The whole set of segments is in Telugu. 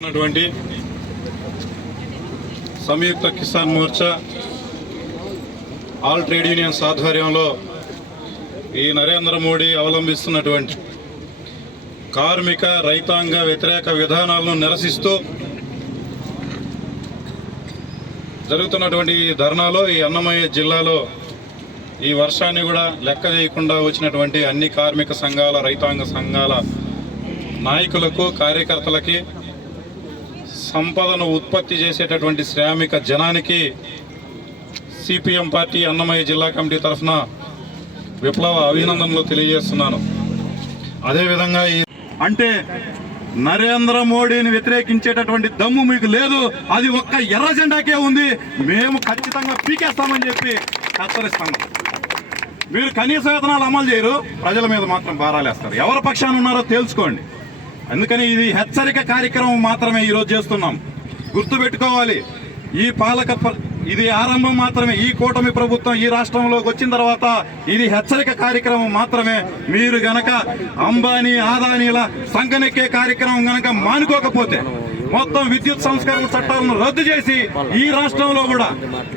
ఉన్నటువంటి Samyukta Kisan Morcha all trade unions ఆధ్వర్యంలో ఈ నరేంద్ర మోడీ అవలంబిస్తున్నటువంటి కార్మిక రైతాంగ వ్యతిరేక విధానాలను నిరసిస్తూ జరుగుతున్నటువంటి ఈ ధర్నాలో ఈ అన్నమయ్య జిల్లాలో ఈ వర్షాన్ని కూడా లెక్క చేయకుండా వచ్చినటువంటి అన్ని కార్మిక సంఘాల రైతాంగ సంఘాల నాయకులకు కార్యకర్తలకి సంపదను ఉత్పత్తి చేసేటటువంటి శ్రామిక జనానికి సిపిఎం పార్టీ అన్నమయ్య జిల్లా కమిటీ తరఫున విప్లవ అభినందనలు తెలియజేస్తున్నాను. అదేవిధంగా ఈ అంటే నరేంద్ర మోడీని వ్యతిరేకించేటటువంటి దమ్ము మీకు లేదు అది ఒక్క ఎర్ర జెండాకే ఉంది మేము ఖచ్చితంగా పీకేస్తామని చెప్పి హెచ్చరిస్తాము మీరు కనీస వేతనాలు అమలు చేయరు ప్రజల మీద మాత్రం భారాలేస్తారు. ఎవరి పక్షాన ఉన్నారో తెలుసుకోండి. అందుకని ఇది హెచ్చరిక కార్యక్రమం మాత్రమే ఈరోజు చేస్తున్నాం. గుర్తుపెట్టుకోవాలి ఈ పాలక ఇది ఆరంభం మాత్రమే ఈ కూటమి ప్రభుత్వం ఈ రాష్ట్రంలోకి వచ్చిన తర్వాత ఇది హెచ్చరిక కార్యక్రమం మాత్రమే. మీరు గనక అంబానీ ఆదానీల సంగనెక్కే కార్యక్రమం గనక మానుకోకపోతే మొత్తం విద్యుత్ సంస్కరణ చట్టాలను రద్దు చేసి ఈ రాష్ట్రంలో కూడా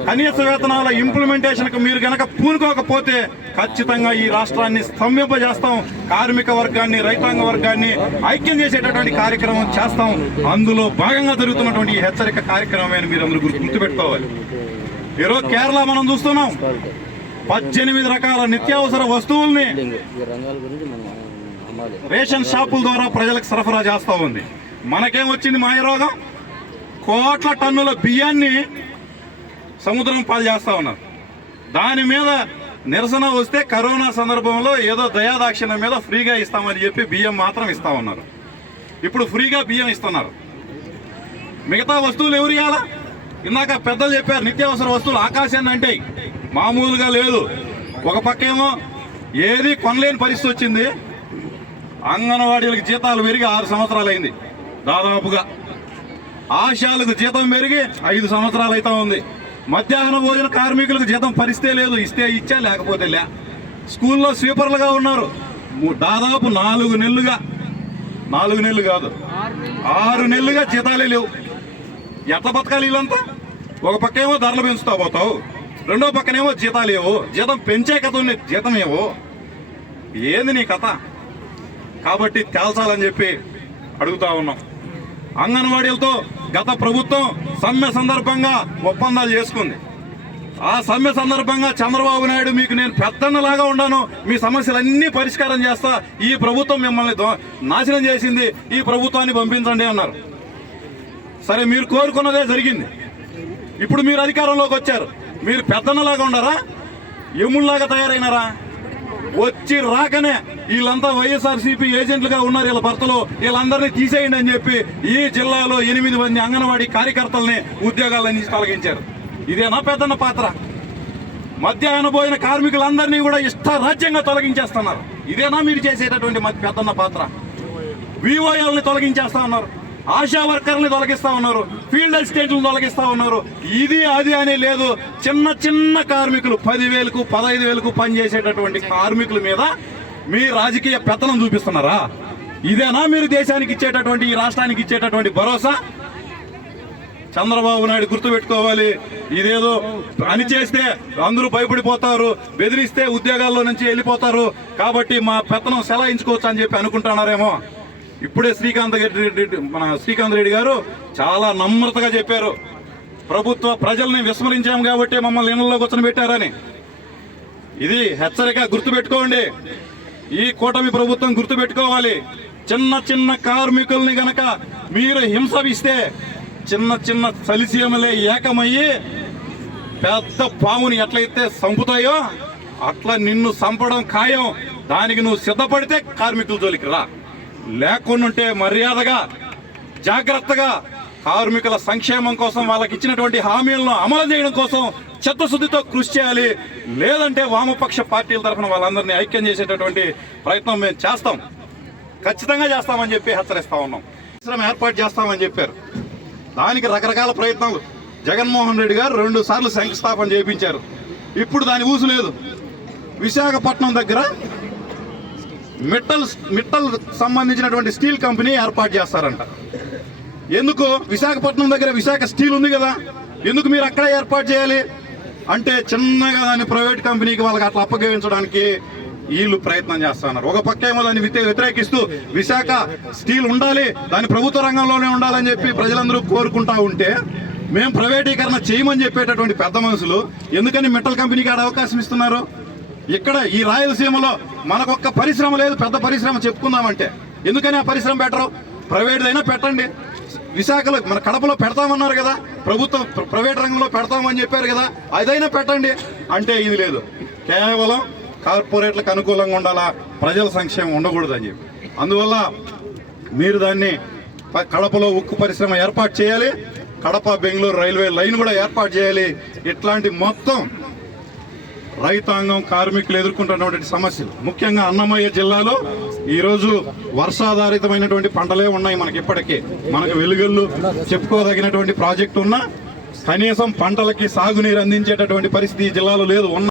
కనీస వేతనాల ఇంప్లిమెంటేషన్కు మీరు గనక పూనుకోకపోతే ఖచ్చితంగా ఈ రాష్ట్రాన్ని స్తంభింపజేస్తాం. కార్మిక వర్గాన్ని రైతాంగ వర్గాన్ని ఐక్యం చేసేటటువంటి కార్యక్రమం చేస్తాం. అందులో భాగంగా జరుగుతున్నటువంటి ఈ హెచ్చరిక కార్యక్రమమే అని మీరు అందరూ గుర్తు- గుర్తుపెట్టుకోవాలి. ఈరోజు కేరళ మనం చూస్తున్నాం. పద్దెనిమిది రకాల నిత్యావసర వస్తువుల్ని రేషన్ షాపుల ద్వారా ప్రజలకు సరఫరా చేస్తూ ఉంది. మనకేం వచ్చింది మాయరోగం? కోట్ల టన్నుల బియ్యాన్ని సముద్రం పాలు చేస్తా ఉన్నారు. దాని మీద నిరసన వస్తే కరోనా సందర్భంలో ఏదో దయాదాక్షిణ మీద ఫ్రీగా ఇస్తామని చెప్పి బియ్యం మాత్రం ఇస్తా ఉన్నారు. ఇప్పుడు ఫ్రీగా బియ్యం ఇస్తున్నారు. మిగతా వస్తువులు ఎవరు ఇవ్వాలా ఇందాక పెద్దలు చెప్పారు నిత్యావసర వస్తువులు ఆకాశాన్ని అంటే మామూలుగా లేదు. ఒక పక్కేమో ఏది కొనలేని పరిస్థితి వచ్చింది. అంగన్వాడీలకు జీతాలు పెరిగి ఆరు సంవత్సరాలు అయింది దాదాపుగా ఆశాలకు జీతం పెరిగి ఐదు సంవత్సరాలు అయితే ఉంది. మధ్యాహ్న భోజన కార్మికులకు జీతం పరిస్తే లేదు ఇస్తే ఇచ్చా లేకపోతే లే. స్కూల్లో స్వీపర్లుగా ఉన్నారు. దాదాపు నాలుగు నెలలుగా. నాలుగు నెలలు కాదు. ఆరు నెలలుగా జీతాలే లేవు. ఎట్లా బతకాలి వీళ్ళంతా? ఒక పక్కేమో ధరలు పెంచుతా పోతావు. రెండో పక్కనేమో జీతాలు ఏవో జీతం పెంచే కథ ఉంది. జీతం ఏవో? ఏంది నీ కథ? కాబట్టి తేల్చాలని చెప్పి అడుగుతా ఉన్నాం. అంగన్వాడీలతో గత ప్రభుత్వం సమ్మె సందర్భంగా ఒప్పందాలు చేసుకుంది. ఆ సమ్మె సందర్భంగా చంద్రబాబు నాయుడు మీకు నేను పెద్దన్నలాగా ఉన్నాను మీ సమస్యలన్నీ పరిష్కారం చేస్తా ఈ ప్రభుత్వం మిమ్మల్ని నాశనం చేసింది ఈ ప్రభుత్వాన్ని పంపించండి అన్నారు. సరే మీరు కోరుకున్నదే జరిగింది. ఇప్పుడు మీరు అధికారంలోకి వచ్చారు. మీరు పెద్దన్నలాగా ఉన్నారా ఎముళ్ళలాగా తయారైనారా? వచ్చి రాకనే వీళ్ళంతా వైఎస్ఆర్సీపీ ఏజెంట్లుగా ఉన్నారు వీళ్ళ భర్తలు. వీళ్ళందరినీ తీసేయండి అని చెప్పి ఈ జిల్లాలో ఎనిమిది మంది అంగన్వాడీ కార్యకర్తల్ని ఉద్యోగాల నుంచి తొలగించారు. ఇదేనా పెద్దన్న పాత్ర? మధ్యాహ్న భోజన కార్మికులందరినీ కూడా ఇష్టరాజ్యంగా తొలగించేస్తున్నారు. ఇదేనా మీరు చేసేటటువంటి పెద్దన్న పాత్ర? వివోఎల్ని తొలగించేస్తా ఉన్నారు. ఆశా వర్కర్ని తొలగిస్తా ఉన్నారు ఫీల్డ్ అసిస్టెంట్లను తొలగిస్తా ఉన్నారు. ఇది అది అని లేదు. చిన్న చిన్న కార్మికులు పదివేలకు పదహైదు వేలకు పనిచేసేటటువంటి కార్మికుల మీద మీ రాజకీయ పెత్తనం చూపిస్తున్నారా? ఇదేనా మీరు దేశానికి ఇచ్చేటటువంటి ఈ రాష్ట్రానికి ఇచ్చేటటువంటి భరోసా? చంద్రబాబు నాయుడు గుర్తుపెట్టుకోవాలి. ఇదేదో పని చేస్తే అందరూ భయపడిపోతారు బెదిరిస్తే ఉద్యోగాల్లో నుంచి వెళ్ళిపోతారు. కాబట్టి మా పెత్తనం సెలాయించుకోవచ్చు అని చెప్పి అనుకుంటున్నారేమో. ఇప్పుడే శ్రీకాంత్ రెడ్డి రెడ్డి- మన శ్రీకాంత్ రెడ్డి గారు చాలా నమ్రతగా చెప్పారు. ప్రభుత్వ ప్రజల్ని విస్మరించాం కాబట్టి మమ్మల్ని ఇళ్ళలో కూర్చొని పెట్టారని. ఇది హెచ్చరిక గుర్తుపెట్టుకోండి. ఈ కూటమి ప్రభుత్వం గుర్తుపెట్టుకోవాలి. చిన్న చిన్న కార్మికుల్ని గనక మీరు హింసవిస్తే చిన్న చిన్న సలిసీమలే ఏకమయ్యి పెద్ద పాముని ఎట్లయితే చంపుతాయో అట్లా నిన్ను చంపడం ఖాయం. దానికి నువ్వు సిద్ధపడితే కార్మికుల జోలికి రా. లేకుంటే మర్యాదగా జాగ్రత్తగా కార్మికుల సంక్షేమం కోసం వాళ్ళకి ఇచ్చినటువంటి హామీలను అమలు చేయడం కోసం చిత్తశుద్ధితో కృషి చేయాలి. లేదంటే వామపక్ష పార్టీల తరఫున వాళ్ళందరినీ ఐక్యం చేసేటటువంటి ప్రయత్నం మేము చేస్తాం. ఖచ్చితంగా చేస్తామని చెప్పి హెచ్చరిస్తా ఉన్నాం. పరిశ్రమ ఏర్పాటు చేస్తామని చెప్పారు. దానికి రకరకాల ప్రయత్నాలు. జగన్మోహన్ రెడ్డి గారు రెండు సార్లు శంకుస్థాపన చేయించారు. ఇప్పుడు దాని ఊసు లేదు. విశాఖపట్నం దగ్గర మిట్టల్ మిట్టల్ సంబంధించినటువంటి స్టీల్ కంపెనీ ఏర్పాటు చేస్తారంట. ఎందుకు? విశాఖపట్నం దగ్గర విశాఖ స్టీల్ ఉంది కదా. ఎందుకు మీరు అక్కడే ఏర్పాటు చేయాలి? అంటే చిన్నగా దాన్ని ప్రైవేట్ కంపెనీకి వాళ్ళకి అట్లా అప్పగించడానికి వీళ్ళు ప్రయత్నం చేస్తున్నారు. ఒక పక్క ఏమో దాన్ని వ్యతిరేకిస్తూ విశాఖ స్టీల్ ఉండాలి దాని ప్రభుత్వ రంగంలోనే ఉండాలని చెప్పి ప్రజలందరూ కోరుకుంటా ఉంటే మేము ప్రైవేటీకరణ చేయమని చెప్పేటటువంటి పెద్ద మనుషులు ఎందుకని మెటల్ కంపెనీకి ఆడ అవకాశం ఇస్తున్నారు? ఇక్కడ ఈ రాయలసీమలో మనకొక్క పరిశ్రమ లేదు పెద్ద పరిశ్రమ చెప్పుకుందామంటే. ఎందుకని ఆ పరిశ్రమ పెట్టరు? ప్రైవేట్దైనా పెట్టండి. విశాఖలో మన కడపలో పెడతామన్నారు కదా ప్రభుత్వం ప్రైవేట్ రంగంలో పెడతామని చెప్పారు కదా అదైనా పెట్టండి. అంటే ఇది లేదు. కేవలం కార్పొరేట్లకు అనుకూలంగా ఉండాలా ప్రజల సంక్షేమం ఉండకూడదు అని చెప్పి. అందువల్ల మీరు దాన్ని కడపలో ఉక్కు పరిశ్రమ ఏర్పాటు చేయాలి కడప బెంగళూరు రైల్వే లైన్ కూడా ఏర్పాటు చేయాలి. ఇట్లాంటి మొత్తం రైతాంగం కార్మికులు ఎదుర్కొంటున్నటువంటి సమస్యలు. ముఖ్యంగా అన్నమయ్య జిల్లాలో ఈరోజు వర్షాధారితమైనటువంటి పంటలే ఉన్నాయి మనకి ఇప్పటికే. మనకు వెలుగుళ్ళు చెప్పుకోదగినటువంటి ప్రాజెక్టు ఉన్నా కనీసం పంటలకి సాగునీరు అందించేటటువంటి పరిస్థితి ఈ జిల్లాలో లేదు. ఉన్న